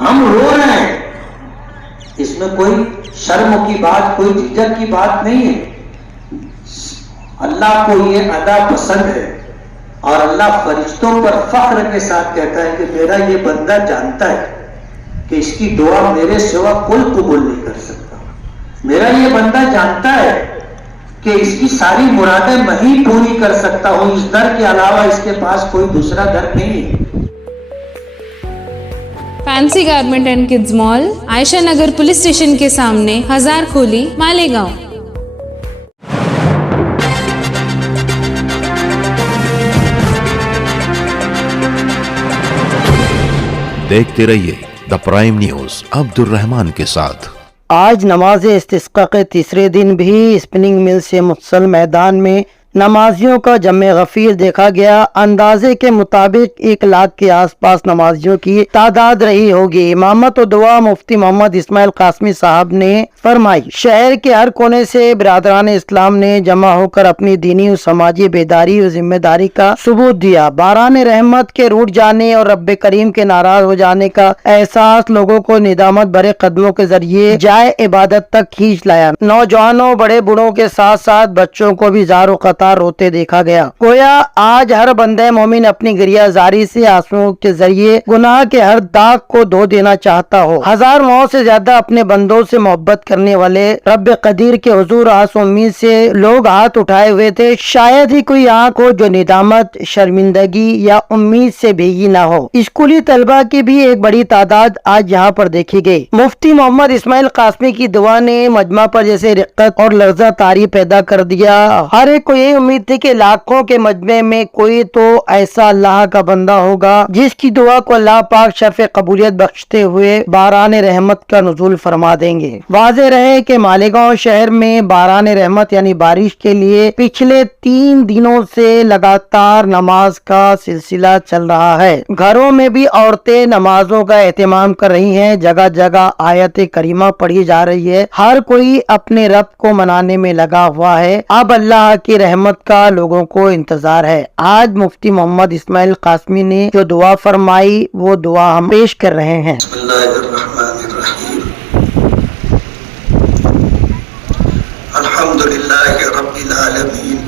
ہم رو رہے ہیں، اس میں کوئی شرم کی بات، کوئی جھجک کی بات نہیں ہے. اللہ کو یہ ادا پسند ہے اور اللہ فرشتوں پر فخر کے ساتھ کہتا ہے کہ میرا یہ بندہ جانتا ہے کہ اس کی دعا میرے سوا کوئی قبول نہیں کر سکتا. میرا یہ بندہ جانتا ہے کہ اس کی ساری مرادیں میں ہی پوری کر سکتا ہوں، اس در کے علاوہ اس کے پاس کوئی دوسرا در نہیں ہے. Fancy garment and kids mall, Aisha Nagar police station کے سامنے، ہزار کھولی، مالیگاؤں. دیکھتے رہیے دا پرائم نیوز عبد الرحمان کے ساتھ. آج نماز استسقاء کے تیسرے دن بھی اسپننگ مل سے مفصل میدان میں نمازیوں کا جمع غفیر دیکھا گیا. اندازے کے مطابق 1 لاکھ کے آس پاس نمازیوں کی تعداد رہی ہوگی. امامت و دعا مفتی محمد اسماعیل قاسمی صاحب نے فرمائی. شہر کے ہر کونے سے برادران اسلام نے جمع ہو کر اپنی دینی و سماجی بیداری و ذمہ داری کا ثبوت دیا. باران رحمت کے روٹ جانے اور رب کریم کے ناراض ہو جانے کا احساس لوگوں کو ندامت بھرے قدموں کے ذریعے جائے عبادت تک کھینچ لایا. نوجوانوں، بڑے بوڑھوں کے ساتھ ساتھ بچوں کو بھی زار و قطار روتے دیکھا گیا. گویا آج ہر بندہ مومن اپنی گریہ زاری سے آنسوؤں کے ذریعے گناہ کے ہر داغ کو دھو دینا چاہتا ہو. 1000 ماہوں سے زیادہ اپنے بندوں سے محبت کرنے والے رب قدیر کے حضور آس و امید سے لوگ ہاتھ اٹھائے ہوئے تھے. شاید ہی کوئی آنکھ ہو جو ندامت، شرمندگی یا امید سے بھیگی نہ ہو. اسکولی طلبہ کی بھی ایک بڑی تعداد آج یہاں پر دیکھی گئی. مفتی محمد اسماعیل قاسمی کی دعا نے مجمع پر جیسے رقت اور لرزہ طاری پیدا کر دیا. ہر ایک کو یہ امید تھی کہ لاکھوں کے مجمع میں کوئی تو ایسا اللہ کا بندہ ہوگا جس کی دعا کو اللہ پاک شرف قبولیت بخشتے ہوئے باران رحمت کا نزول فرما دیں گے. واضح رہے کہ مالیگاؤں شہر میں باران رحمت یعنی بارش کے لیے پچھلے 3 دنوں سے لگاتار نماز کا سلسلہ چل رہا ہے. گھروں میں بھی عورتیں نمازوں کا اہتمام کر رہی ہیں. جگہ جگہ آیت کریمہ پڑھی جا رہی ہے. ہر کوئی اپنے رب کو منانے میں لگا ہوا ہے. اب اللہ کی رحمت کا لوگوں کو انتظار ہے. آج مفتی محمد اسماعیل قاسمی نے جو دعا فرمائی وہ دعا ہم پیش کر رہے ہیں. بسم اللہ الرحمن الرحیم. الحمدللہ رب العالمین.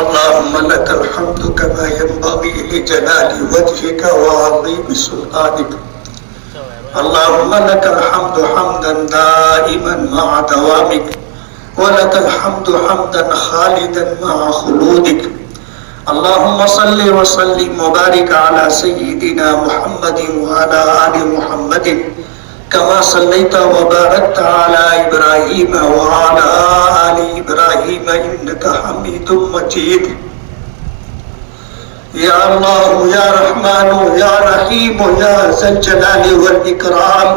اللہم لک الحمد کما ینبغی لجلال وجہک وعظیم سلطانک. اللہم لک الحمد حمدا دائما مع دوامک وَلَكَ الْحَمْدُ حَمْدًا خَالِدًا مَعَ خُلُودِكَ. اللهم صل وسلم وبارك على سيدنا محمد وعلى آل محمد كما صليت وباركت على إبراهيم وعلى آل إبراهيم إنك حميد مجيد. يا الله يا رحمن يا رحيم يا ذا الجلال والإكرام.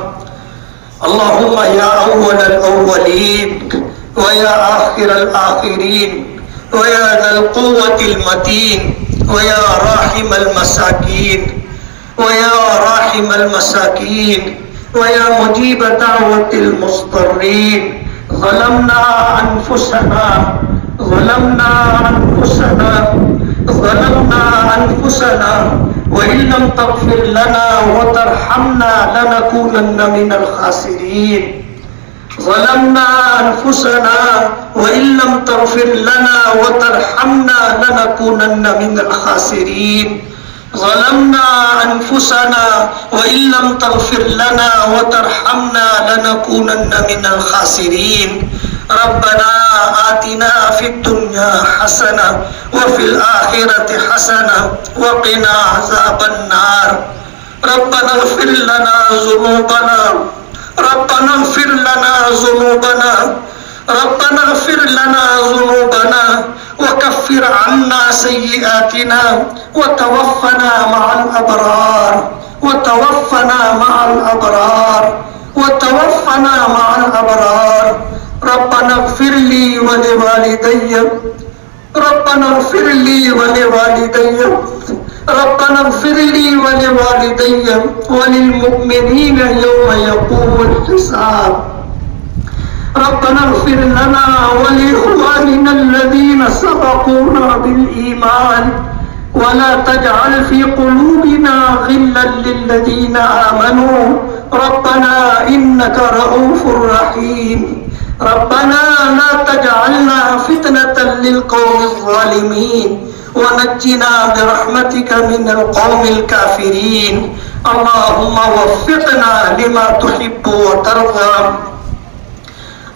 اللهم يا أول الأولين ويا آخر الآخرين ويا ذا القوة المتين ويا راحم المساكين ويا راحم المساكين ويا مجيب دعوة المضطرين. ظلمنا أنفسنا ظلمنا أنفسنا ظلمنا أنفسنا وإن لم تغفر لنا وترحمنا لنكونن من الخاسرين. ظلمنا أنفسنا وإن لم تغفر لنا وترحمنا لنكونن من الخاسرين. ظلمنا أنفسنا وإن لم تغفر لنا وترحمنا لنكونن من الخاسرين. ربنا آتنا في الدنيا حسنة وفي الآخرة حسنة وقنا عذاب النار. ربنا اغفر لنا ذنوبنا ربنا اغفر لنا ذنوبنا ربنا اغفر لنا ذنوبنا وكفر عنا سيئاتنا وتوفنا مع الأبرار وتوفنا مع الأبرار وتوفنا مع الأبرار. ربنا اغفر لي ولوالدي ربنا اغفر لي ولوالدي ربنا اغفر لي ولوالدي وللمؤمنين يوم يقوم الحساب. ربنا اغفر لنا ولإخواننا الذين سبقونا بالإيمان ولا تجعل في قلوبنا غلا للذين آمنوا ربنا إنك رؤوف رحيم ربنا لا تجعلنا فتنة للقوم الظالمين ونجنا برحمتك من القوم الكافرين اللهم وفقنا لما تحب وترضى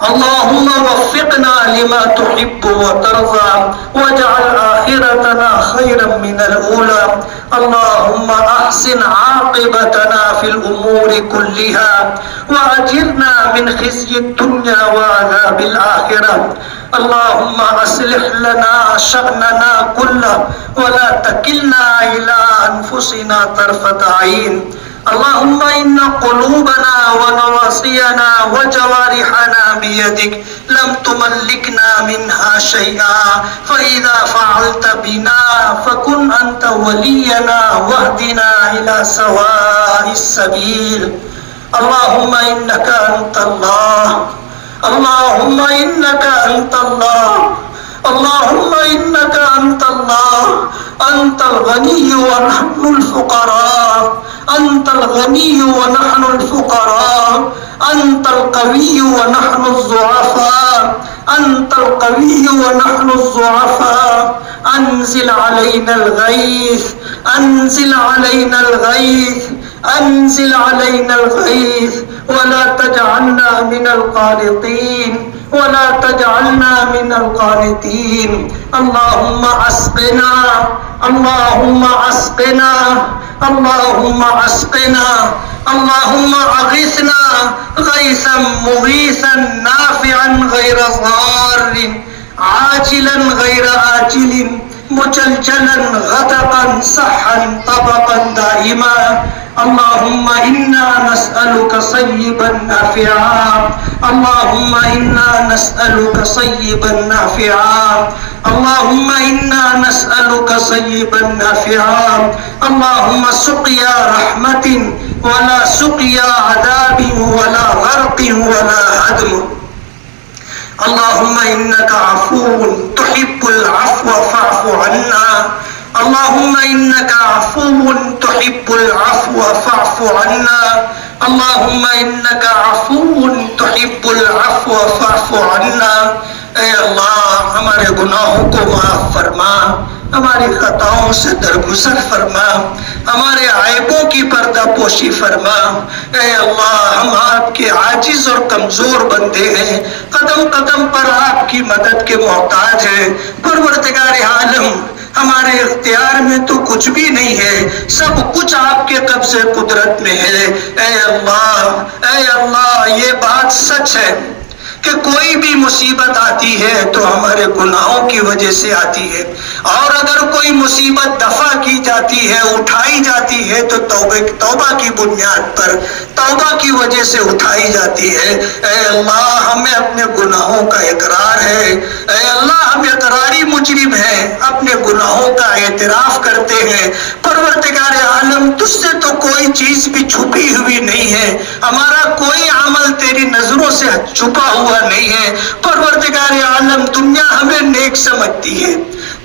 اللهم وفقنا لما تحب وترضى واجعل آخرتنا خيرا من الأولى اللهم أحسن عاقبتنا في الأمور كلها وأجرنا من خزي الدنيا وعذاب الآخرة اللهم أصلح لنا شأننا كله ولا تكلنا إلى أنفسنا طرفة عين اللهم إن قلوبنا ونواصينا وجوارحنا بيدك لم تملكنا منها شيئا فإذا فعلت بنا فكن أنت ولينا واهدنا إلى سواء السبيل اللهم إنك أنت الله اللهم إنك أنت الله اللهم إنك أنت الله أنت الغني ونحن الفقراء أنت الغني ونحن الفقراء أنت القوي ونحن الضعفاء أنت القوي ونحن الضعفاء أنزل علينا الغيث أنزل علينا الغيث أنزل علينا الغيث ولا تجعلنا من القانطين ولا تجعلنا من القانتين اللهم اسقنا اللهم اسقنا اللهم اسقنا اللهم اغثنا غيثا مغيثا نافعا غير ضار عاجلا غير آجل مجلجلا غدقا صحا طبقا دائما اللهم إنا نسألك صيبا نافعا اللهم إنا نسألك صيبا نافعا اللهم إنا نسألك صيبا نافعا اللهم سقيا رحمة ولا سقيا عذاب ولا غرق ولا هدم اللهم إنك عفو تحب العفو فاعف عنا اللهم إنك عفو تحب العفو فاعف عنا اللهم إنك عفو تحب العفو فاعف عنا اے اللہ ہمارے گناہوں کو معاف فرما ہماری خطاؤں سے درگزر فرما ہمارے عیبوں کی پردہ پوشی فرما اے اللہ ہم آپ کے عاجز اور کمزور بندے ہیں قدم قدم پر آپ کی مدد کے محتاج ہیں پروردگار عالم ہمارے اختیار میں تو کچھ بھی نہیں ہے سب کچھ آپ کے قبضے قدرت میں ہے اے اللہ یہ بات سچ ہے کہ کوئی بھی مصیبت آتی ہے تو ہمارے گناہوں کی وجہ سے آتی ہے اور اگر کوئی مصیبت دفع کی جاتی ہے اٹھائی جاتی ہے تو توبہ کی بنیاد پر توبہ کی وجہ سے اٹھائی جاتی ہے اے اللہ ہمیں اپنے گناہوں کا اقرار ہے اے اللہ ہم اقراری مجرم ہیں اپنے گناہوں کا اعتراف کرتے ہیں پروردگار عالم تجھ سے تو کوئی چیز بھی چھپی ہوئی نہیں ہے ہمارا کوئی عمل تیری نظروں سے چھپا ہوا نہیں ہے پروردگار عالم دنیا ہمیں نیک سمجھتی ہے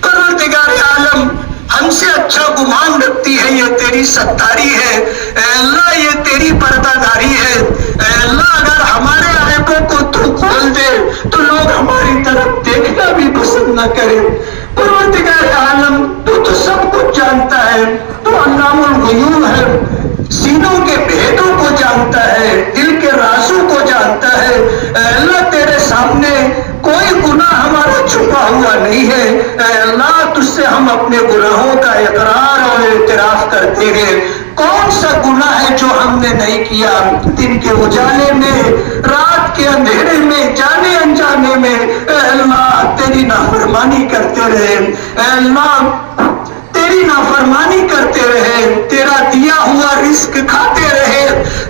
پروردگار عالم ہم سے اچھا گمان رکھتی ہے یہ تیری ستاری ہے اے اللہ یہ تیری پردہ داری ہے اے اللہ اگر ہمارے عیبوں کو تو کھول دے تو لوگ ہماری طرف دیکھنا بھی پسند نہ کرے پروردگار عالم تو سب کچھ جانتا ہے تو علام الغیوب ہے سینوں کے بھیدوں کو جانتا ہے دل کے رازوں کو جانتا ہے اے اللہ تیرے سامنے کوئی گناہ ہمارا چھپا ہوا نہیں ہے اے اللہ تجھ سے ہم اپنے گناہوں کا اقرار اور اعتراف کرتے ہیں کون سا گناہ ہے جو ہم نے نہیں کیا دن کے اجالے میں رات کے اندھیرے میں جانے انجانے میں اے اللہ تیری نافرمانی کرتے رہے اے اللہ تیری نافرمانی کرتے رہے تیرا دیا ہوا رزق کھاتے رہے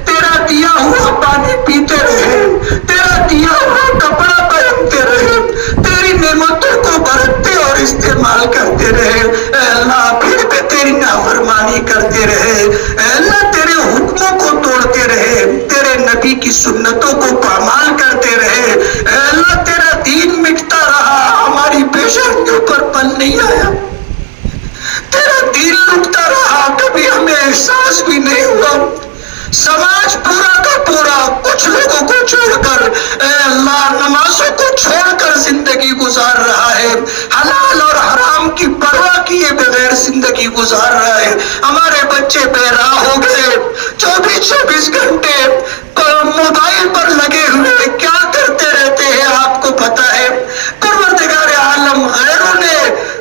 تیرا دیا ہوا پانی پیتے رہے تیرا دیا ہوا کپڑا پہنتے رہے تیری نعمتوں کو برتتے اور استعمال کرتے رہے اے اللہ پھر بھی تیری نافرمانی کرتے رہے اے اللہ تیرے حکموں کو توڑتے رہے تیرے نبی کی سنتوں کو پامال کرتے رہے اے اللہ تیرا دین مٹتا رہا ہماری پیشانیوں پر پل نہیں آیا تیرا چھوڑ کر زندگی گزار رہا ہے، حلال اور حرام کی پرواہ کیے بغیر زندگی گزار رہا ہے۔ ہمارے بچے بے راہ ہو گئے، 24 گھنٹے موبائل پر لگے ہوئے کیا کرتے رہتے ہیں آپ کو پتا ہے؟ پروردگار عالم غیروں نے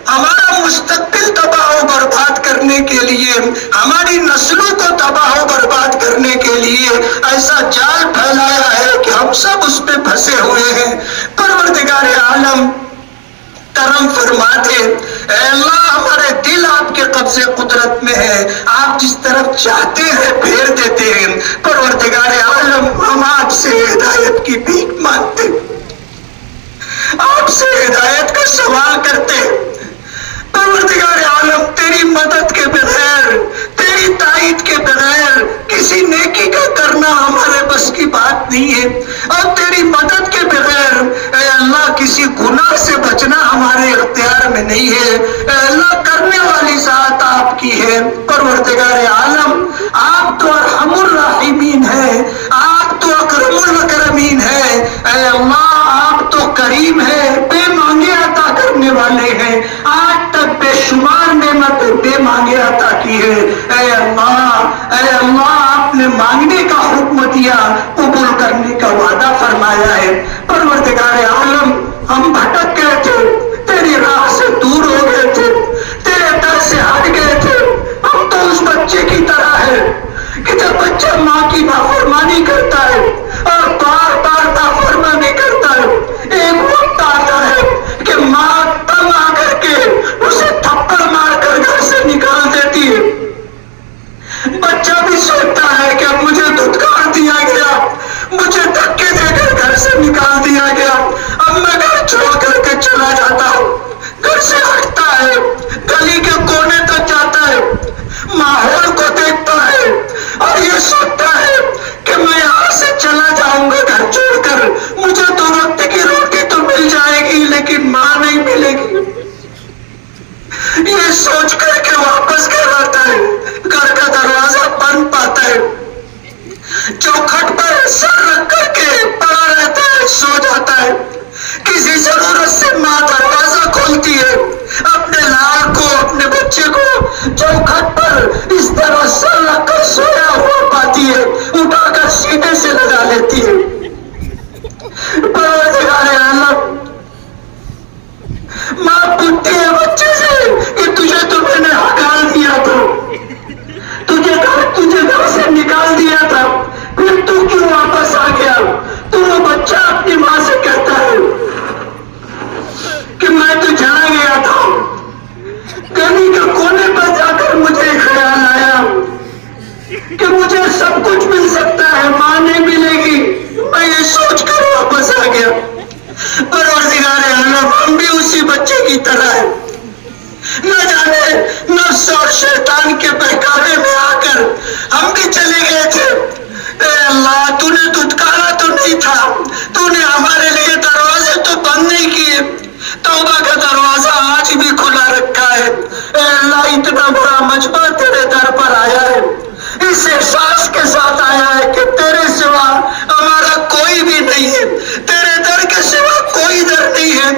ہمارا مستقبل تباہ و برباد کرنے کے لیے، ہماری نسلوں کو تباہ و برباد کرنے کے لیے ایسا جال پھیلایا ہے کہ ہم سب اس پہ پھنسے ہوئے ہیں۔ پروردگار عالم کرم فرما دے، اے اللہ ہمارے دل آپ کے قبضے قدرت میں ہے، آپ جس طرف چاہتے ہیں پھیر دیتے ہیں۔ پروردگار عالم ہم آپ سے ہدایت کی بھیک مانگتے، آپ سے ہدایت کا سوال کرتے۔ پروردگار عالم تیری مدد کے بغیر، تیری تائید کے بغیر کسی نیکی کا کرنا ہمارے بس کی بات نہیں ہے، اور تیری مدد کے بغیر اے اللہ کسی گناہ سے بچنا ہمارے اختیار میں نہیں ہے۔ اے اللہ کرنے والی ذات آپ کی ہے۔ پروردگار عالم آپ تو ارحم الراحمین ہے، آپ تو اکرم الاکرمین ہے۔ اے اللہ آپ تو کریم ہے، بے مانگے عطا کرنے والے ہیں، آج تک بے شمار نعمتیں بے مانگے عطا کی ہے۔ اے اللہ آپ نے مانگنے کا حکم دیا، قبول کرنے کا وعدہ فرمایا ہے۔ پروردگار عالم ہم بھٹک گئے تھے، تیری راہ سے دور ہو گئے تھے، تیرے در سے ہٹ گئے تھے۔ ہم تو اس بچے کی طرح ہے کہ جب بچہ ماں کی نافرمانی کرتا ہے اور بار بار نافرمانی کرتا ہے، ایک وقت آتا ہے کہ ماں تنگ آ کر کے اسے تھپڑ مار کر گھر سے نکال دیتی ہے۔ بچہ بھی سوچتا ہے کہ اب مجھے دھتکار دیا گیا، مجھے دھکے دے کر گھر سے نکال دیا گیا، اب میں گھر چھوڑ کر کے چلا جاتا ہوں۔ گھر سے ہٹتا ہے، گلی کے کونے تک جاتا ہے، ماحول کو دیکھتا ہے اور یہ سوچتا ہے کہ میں یہاں سے چلا جاؤں گا گھر چھوڑ کر، مجھے 2 وقت کی روٹی تو مل جائے گی لیکن ماں نہیں ملے گی۔ یہ سوچ کر کے واپس گھر آتا ہے، گھر کا دروازہ بند پاتا ہے، چوکھٹ پر سر رکھ کر کے پڑا رہتا ہے، سو جاتا ہے۔ کسی ضرورت سے ماں دروازہ کھولتی ہے، اپنے لال کو، اپنے بچے کو چوکھٹ پر اس طرح سر رکھ کر سویا ہوا پاتی ہے، اٹھا کر سینے سے لگا لیتی ہے۔ پروردگار عالم ماں پوچھتی ہے بچے سے کہ تجھے تو میں نے ہکال دیا تھا، تجھے گھر سے نکال دیا تھا، پھر تو کیوں واپس آ گیا؟ تو وہ بچہ اپنی ماں سے کہتا ہے کہ میں تو جہاں گیا تھا، گلی کے کونے پر جا کر مجھے خیال آیا کہ مجھے سب کچھ مل سکتا ہے، ماں نہیں ملے گی، میں یہ سوچ کر واپس آ گیا۔ پروردگار عالم ہم بھی اسی بچے کی طرح ہے، نہ جانے نفس اور شیطان کے بہکاوے میں آ کر ہم بھی چلے گئے تھے۔ اے اللہ تو نے دھتکارا تو نہیں تھا، تو نے ہمارے لیے دروازے تو بند نہیں کیے، توبہ کا دروازہ آج بھی کھلا رکھا ہے۔ اے اللہ اتنا بڑا مجمع تیرے در پر آیا ہے، اس احساس کے ساتھ آیا ہے کہ تیرے سوا ہمارا کوئی بھی نہیں ہے، تیرے در کے سوا کوئی در نہیں ہے،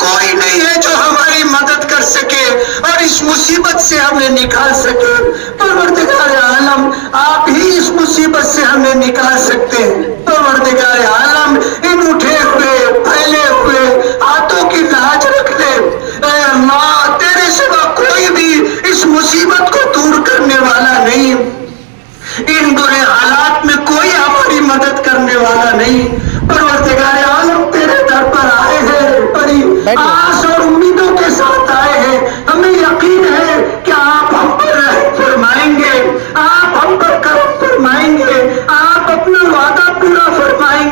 کوئی نہیں ہے جو ہماری مدد کر سکے اور اس مصیبت سے ہمیں نکال سکے۔ پروردگار عالم آپ ہی اس مصیبت سے ہمیں نکال سکتے ہیں۔ پروردگار عالم ان اٹھے ہوئے پھیلے ہوئے ہاتھوں کی لاج رکھ لے۔ اے اللہ تیرے سوا کوئی بھی اس مصیبت کو دور کرنے والا نہیں، ان برے حالات میں کوئی ہماری مدد کرنے والا نہیں۔ پروردگار عالم تیرے در پر آئے ہیں، بڑی آس اور امیدوں کے ساتھ آئے ہیں، ہمیں یقین ہے کہ آپ ہم پر رحم فرمائیں گے، آپ ہم پر کرم فرمائیں گے، آپ اپنا وعدہ پورا فرمائیں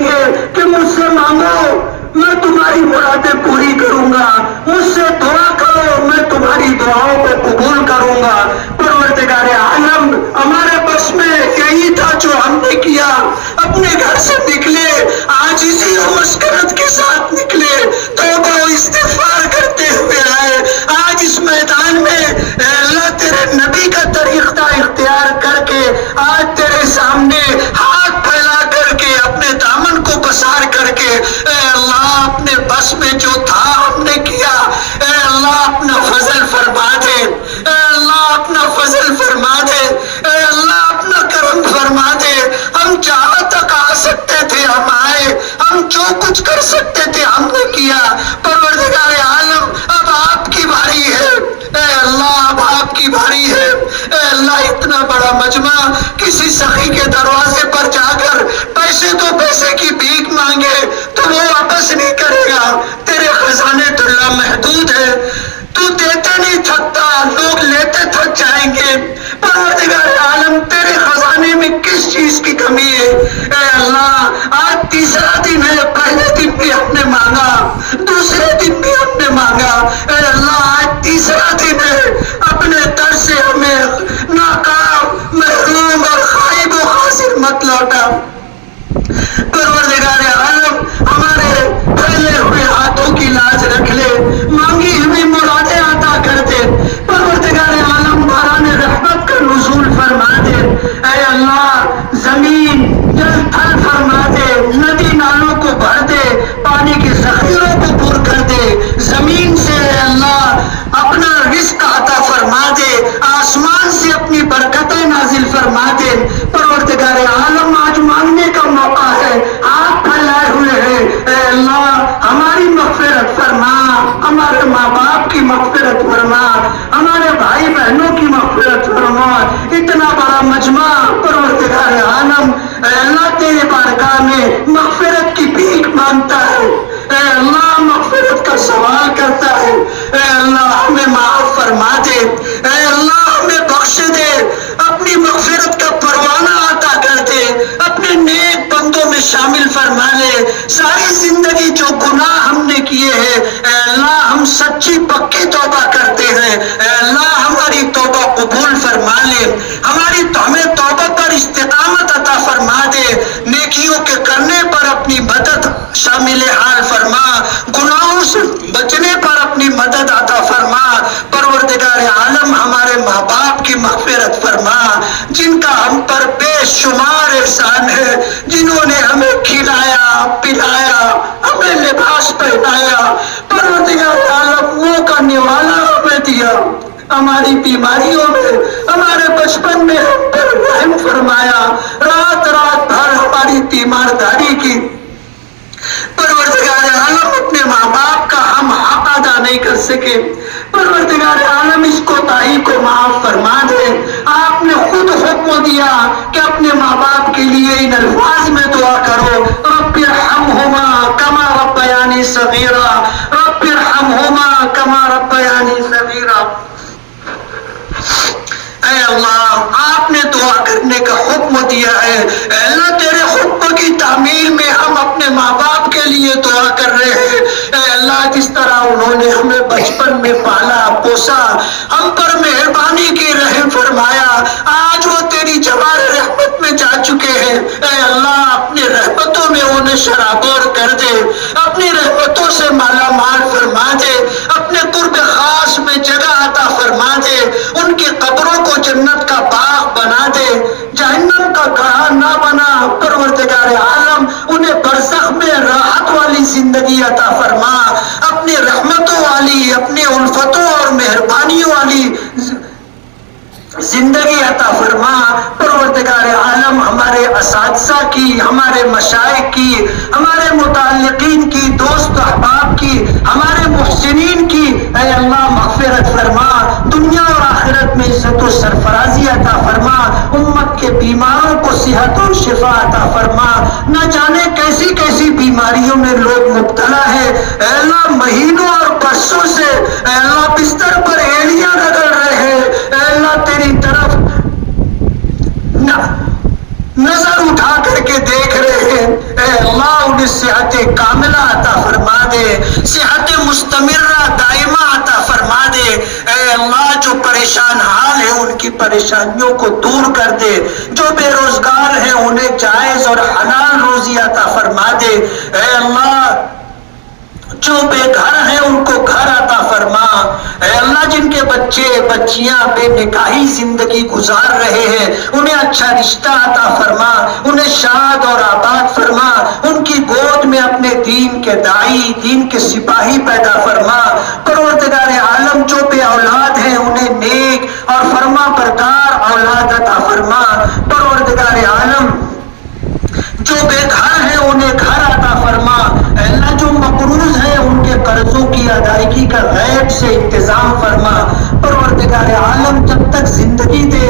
کچھ کر سکتے تھے ہم نے کیا. پروردگار عالم اب آپ کی باری ہے. اے اللہ اب آپ کی باری ہے. اے اللہ اتنا بڑا مجمع کسی سخی کے دروازے پر جا کر پیسے تو پیسے کی بھیک مانگے تو وہ واپس نہیں کرے گا. تیرے خزانے تو لامحدود ہے. تو دیتے نہیں تھکتا, لوگ لیتے تھک جائیں گے. پروردگار عالم تیرے خزانے میں کس چیز کی کمی ہے؟ اے اللہ آج تیسرا دن ہے, پہلے دن بھی ہم نے مانگا, دوسرے دن بھی ہم نے مانگا. اے اللہ آج تیسرا دن ہے, اپنے در سے ہمیں ناکام, محروم اور خائب و خاسر مت لوٹا. پروردگار عالم ہمارے پھیلے ہوئے ہاتھوں کی لاج رکھ لے, مانگی ہوئی مرادیں عطا کر دے. پروردگار عالم باران رحمت کا نزول فرما دے. اے اللہ زمین جل تھل فرما دے, ندی نالوں کو بھر دے, پانی کے ذخیروں کو پر کر دے. زمین سے اے اللہ اپنا رزق عطا فرما دے, آسمان سے اپنی برکتیں نازل فرما دے. پروردگار عالم آج مانگنے کا موقع ہے, آپ پھیلائے ہوئے ہیں. اے اللہ ہماری مغفرت فرما, ہمارے ماں باپ کی مغفرت فرما, ہمارے بھائی بہنوں کی مغفرت فرما. اتنا بڑا مجمع پروردگار عالم اے اللہ تیرے بارگاہ میں مغفرت کی بھیک مانگتا ہے. اے اللہ مغفرت کا سوال کرتا ہے. اے اللہ ہمیں معاف فرما دے. اے اللہ ہمیں بخش دے, اپنی مغفرت کا پروانہ عطا کر دے, اپنے نیک بندوں میں شامل فرما لے. ساری زندگی جو گناہ ہم نے کیے ہیں اے اللہ ہم سچی پکی توبہ کرتے ہیں. اے اللہ ہماری توبہ قبول فرما لے, ہمیں توبہ پر استقامت عطا فرما دے. نیکیوں کے کرنے پر اپنی مدد شامل حال فرما, گناہوں سے بچنے پر اپنی مدد عطا فرما. پروردگار عالم ہمارے ماں باپ کی مغفرت فرما, جن کا ہم پر بے شمار احسان ہے, جنہوں نے ہمیں کھلایا پلایا, ہمیں لباس پہنایا. پروردگار عالم وہ کا نوالا ہمیں دیا, ہماری بیماریوں میں, ہمارے بچپن میں ہم پر رحم فرمایا, رات رات بھر ہماری تیمارداری کی. پروردگار عالم اپنے ماں باپ کا ہم حق ادا نہیں کر سکے. پروردگار عالم اس کوتاہی کو معاف فرما دے. آپ نے خود حکم دیا کہ اپنے ماں باپ کے لیے ان الفاظ میں دعا کرو, رب ارحمہما کما ربیانی صغیرا, رب ارحمہما کما ربیانی صغیرا. اے اللہ آپ نے دعا کرنے کا حکم دیا ہے. اے اللہ تیرے حکم کی تعمیل میں ہم اپنے ماں باپ کے لیے دعا کر رہے ہیں. اے اللہ جس طرح انہوں نے ہمیں بچپن میں پالا پوسا, ہم پر مہربانی کی رحم فرمایا, آج وہ تیری جوار رحمت میں جا چکے ہیں. اے اللہ اپنی رحمتوں میں انہیں شرابور کر دے, اپنی رحمتوں سے مالا مال فرما دے, اپنے قرب خاص میں جگہ عطا فرما دے, ان کی قبروں کو جنت کا باغ بنا دے, جہنم کا گڑھا نہ بنا. پروردگار عالم انہیں برزخ میں راحت والی زندگی عطا فرما, اپنی رحمتوں والی, اپنی الفتوں اور مہربانیوں والی زندگی عطا فرما. پروردگار عالم ہمارے اساتذہ کی, ہمارے مشائخ کی, ہمارے متعلقین کی, دوست احباب کی, ہمارے محسنین کی اے اللہ مغفرت فرما. دنیا اور آخرت میں عزت و سرفرازی عطا فرما. امت کے بیماروں کو صحت اور شفا عطا فرما. نہ جانے کیسی کیسی بیماریوں میں لوگ مبتلا ہے. اے اللہ مہینوں اور برسوں سے اے اللہ بستر پر ایڑیاں رگڑ رہے ہیں. اے اللہ تیری طرف نظر اٹھا کر کے دیکھ رہے ہیں. اے اللہ انہیں صحت کاملہ عطا فرما دے, صحت مستمرہ دائمہ عطا فرما دے. اے اللہ جو پریشان حال ہیں ان کی پریشانیوں کو دور کر دے, جو بے روزگار ہیں انہیں جائز اور حلال روزی عطا فرما دے. اے اللہ جو بے گھر ہیں ان کو گھر عطا فرما. اے اللہ جن کے بچے بچیاں بے نکاحی زندگی گزار رہے ہیں انہیں اچھا رشتہ عطا فرما, انہیں شاد اور آباد فرما. ان کی گود میں اپنے دین کے داعی, دین کے سپاہی پیدا فرما. پروردگار عالم جو بے اولاد ہیں انہیں نیک اور فرما بردار اولاد عطا فرما. پروردگار عالم جو بے گھر ہیں انہیں گھر عطا فرما. اے کی ادائیگی کا غیب سے انتظام فرما۔ پروردگار عالم جب تک زندگی دے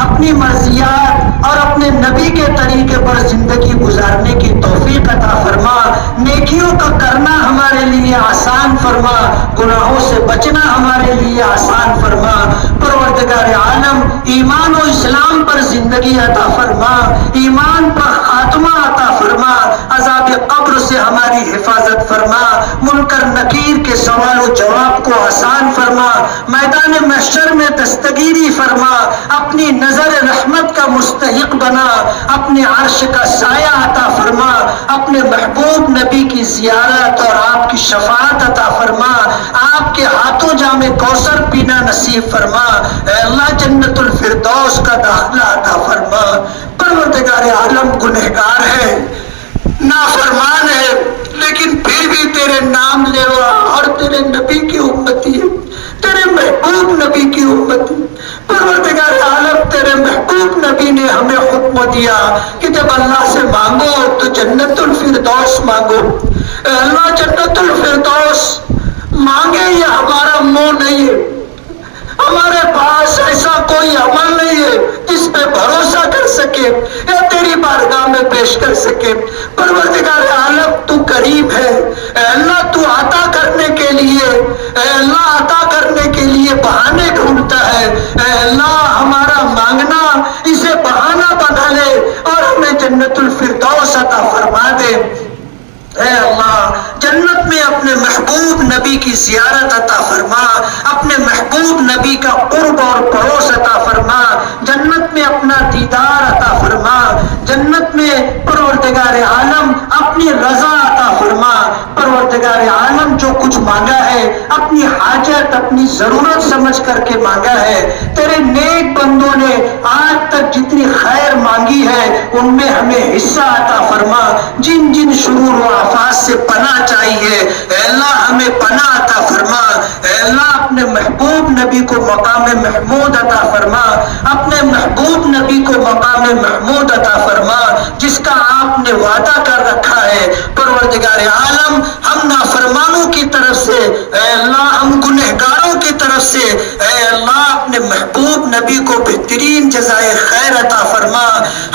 اپنی مرضیات اور اپنے نبی کے طریقے پر زندگی گزارنے کی توفیق عطا فرما۔ نیکیوں کا کرنا ہمارے لیے آسان فرما، گناہوں سے بچنا ہمارے لیے آسان فرما۔ پروردگار عالم ایمان و اسلام پر زندگی عطا فرما، ایمان پر خاتمہ عطا فرما، عذاب قبر سے ہماری حفاظت فرما، منکر نکیر کے سوال و جواب کو آسان فرما، میدان محشر میں دستگیری فرما، اپنی نظر رحمت کا مستحق بنا، اپنے عرش کا سایہ عطا فرما، اپنے محبوب نبی کی زیارت اور آپ کی شفاعت عطا فرما، آپ کے ہاتھوں جام کوثر پینا نصیب فرما، اے اللہ جنت الفردوس کا داخلہ عطا فرما۔ پروردگار عالم گنہگار ہے، نافرمان ہے، لیکن پھر بھی تیرے نام لیوا اور تیرے نبی کی امتی ہے، تیرے محبوب نبی کی امتی۔ پروردگار عالم تیرے محبوب نبی نے ہمیں حکم دیا کہ جب اللہ سے مانگو تو جنت الفردوس مانگو۔ اے اللہ جنت الفردوس مانگے یہ ہمارا منہ نہیں ہے، ہمارے پاس ایسا کوئی عمل نہیں ہے جس پہ بھروسہ کر سکے یا تیری بارگاہ میں پیش کر سکے۔ پروردگار عالم تو کریم ہے، اے اللہ تو عطا کرنے کے لیے، اے اللہ عطا کرنے کے لیے بہانے ڈھونڈتا ہے۔ اے اللہ ہمارا مانگنا اسے بہانہ بنا لے اور ہمیں جنت الفردوس عطا فرما دے۔ اے اللہ جنت میں اپنے محبوب نبی کی زیارت عطا فرما، اپنے محبوب نبی کا قرب اور پڑوس عطا فرما، جنت میں اپنا دیدار عطا فرما، جنت میں پروردگار عالم اپنی رضا عطا فرما۔ پروردگار عالم جو کچھ مانگا ہے اپنی حاجت اپنی ضرورت سمجھ کر کے مانگا ہے، تیرے نیک بندوں نے آج تک جتنی خیر مانگی ہے ان میں ہمیں حصہ عطا فرما۔ جن جن شرور و آفات سے پناہ چاہیے اے اللہ ہمیں پناہ عطا فرما۔ اے اللہ اپنے محبوب نبی کو مقام محمود عطا فرما، اپنے محبوب نبی کو مقام محمود عطا فرما جس کا آپ نے وعدہ کر رکھا ہے۔ پروردگار عالم ہم نافرمانوں کی طرف سے، اے اللہ ہم گنہگاروں کی طرف سے، اے اللہ اپنے محبوب نبی کو بہترین جزائے خیر عطا فرما،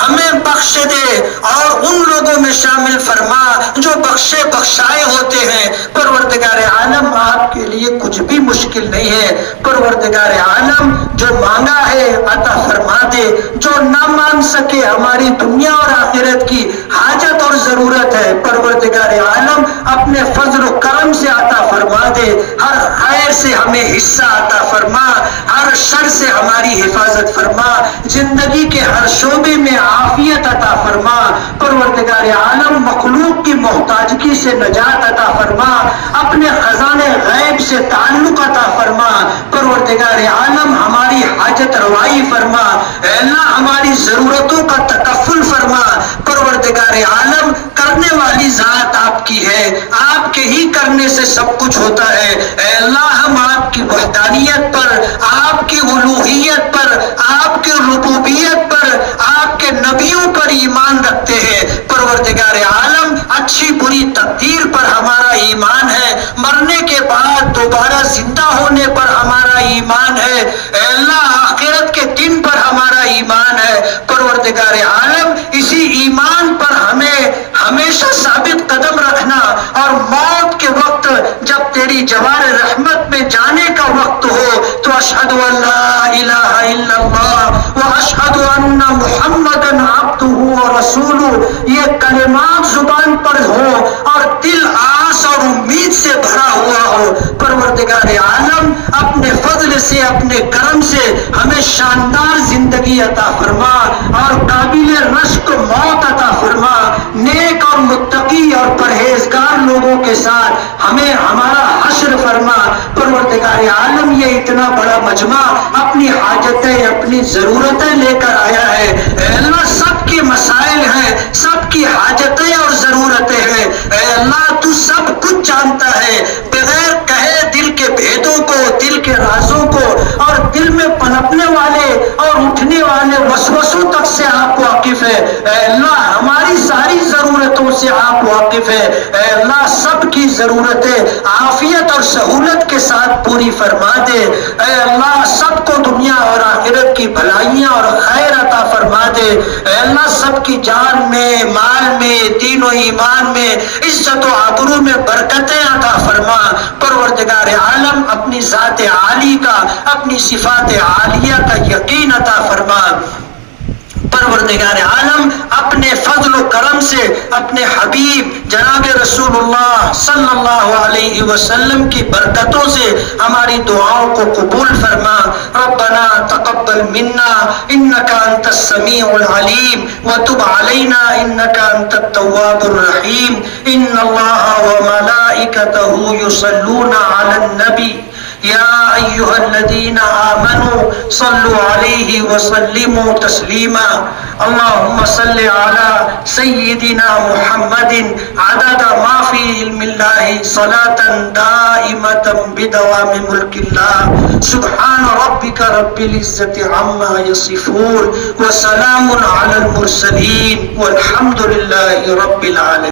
ہمیں بخش دے اور ان لوگوں میں شامل فرما جو بخشے بخشائے ہوتے ہیں۔ پروردگار عالم آپ کے لیے کچھ بھی مشکل نہیں ہے۔ پروردگار عالم جو مانگا ہے عطا فرما دے، جو نہ مانگ سکے ہماری دنیا اور آخرت کی حاجت اور ضرورت ہے پروردگار عالم اپنے فضل و کرم سے عطا فرما دے، ہر خیر سے ہمیں حصہ عطا فرما، ہر شر سے ہماری حفاظت فرما، زندگی کے ہر شعبے میں عافیت عطا فرما۔ پروردگار عالم مخلوق کی محتاجگی سے نجات عطا فرما، اپنے خزانے غیب سے تعلق عطا فرما۔ پروردگار عالم ہماری حاجت روائی فرما، اے اللہ ہماری ضرورتوں کا تکفل فرما۔ پروردگار عالم کرنے والی ذات آپ کی ہے، آپ کے ہی کرنے سے سب کچھ ہوتا ہے۔ اے اللہ ہم آپ کی وحدانیت پر، آپ کی الوہیت پر، آپ کی ربوبیت پر، آپ کے نبیوں پر ایمان رکھتے ہیں۔ پروردگار عالم اچھی بری تقدیر پر ہمارا ایمان ہے، مرنے کے بعد دوبارہ زندہ ہونے پر ہمارا ایمان ہے، اے اللہ آخرت کے دن پر ہمارا ایمان ہے۔ پروردگار عالم اسی ایمان پر ہمیں ہمیشہ ثابت قدم رکھنا، اور موت کے وقت جب تیری جوار رحمت میں جانے کا وقت ہو تو اشہد ان لا الہ الا اللہ و اشہد ان محمدن عبدہ و رسولہ یہ کلمات زبان پر ہو اور دل آس اور امید سے بھرا ہوا ہو۔ پروردگار عالم اپنے فضل سے اپنے کرم سے ہمیں شاندار زندگی عطا فرما اور قابل رشک موت عطا فرما، نیک اور متقی اور پرہیزگار لوگوں کے ساتھ ہمیں ہمارا حشر فرما۔ پروردگار عالم یہ اتنا بڑا مجمع اپنی حاجتیں اپنی ضرورتیں لے کر آیا ہے، اے اللہ سب کے مسائل ہیں، سب کی حاجتیں اور ضرورتیں ہیں، اے اللہ تو سب کچھ جانتا ہے، بغیر کہے دل کے بھیدوں کو، دل کے رازوں کو اور دل میں پنپنے والے اور اٹھنے والے وسوسوں تک سے آپ واقف ہے۔ اے اللہ ہماری ساری ضرورتوں سے آپ واقف ہے، اے اللہ سب کی ضرورتیں عافیت اور سہولت کے ساتھ پوری فرما دے۔ اے اللہ سب کو دنیا اور آخرت کی بھلائیاں اور خیر عطا فرما دے۔ اے اللہ سب کی جان میں، مال میں، دین و ایمان میں، عزت و آبرو میں برکتیں عطا فرما۔ پروردگار عالم اپنی ذات عالی کا، اپنی صفات عالیہ کا یقین عطا فرما۔ پروردگار عالم اپنے فضل و کرم سے اپنے حبیب جناب رسول اللہ صلی اللہ علیہ وسلم کی برکتوں سے ہماری دعاؤں کو قبول فرما۔ ربنا تقبل منا انك انت السميع العليم وتب علينا انك انت التواب الرحيم۔ ان الله وملائكته يصلون على النبي يا أيها الذين آمنوا صلوا عليه وسلموا تسليما۔ اللهم صل على سيدنا محمد عدد ما في علم الله صلاة دائمة بدوام ملك الله۔ سبحان ربك رب العزة عما يصفون وسلام على المرسلين والحمد لله رب العالمين۔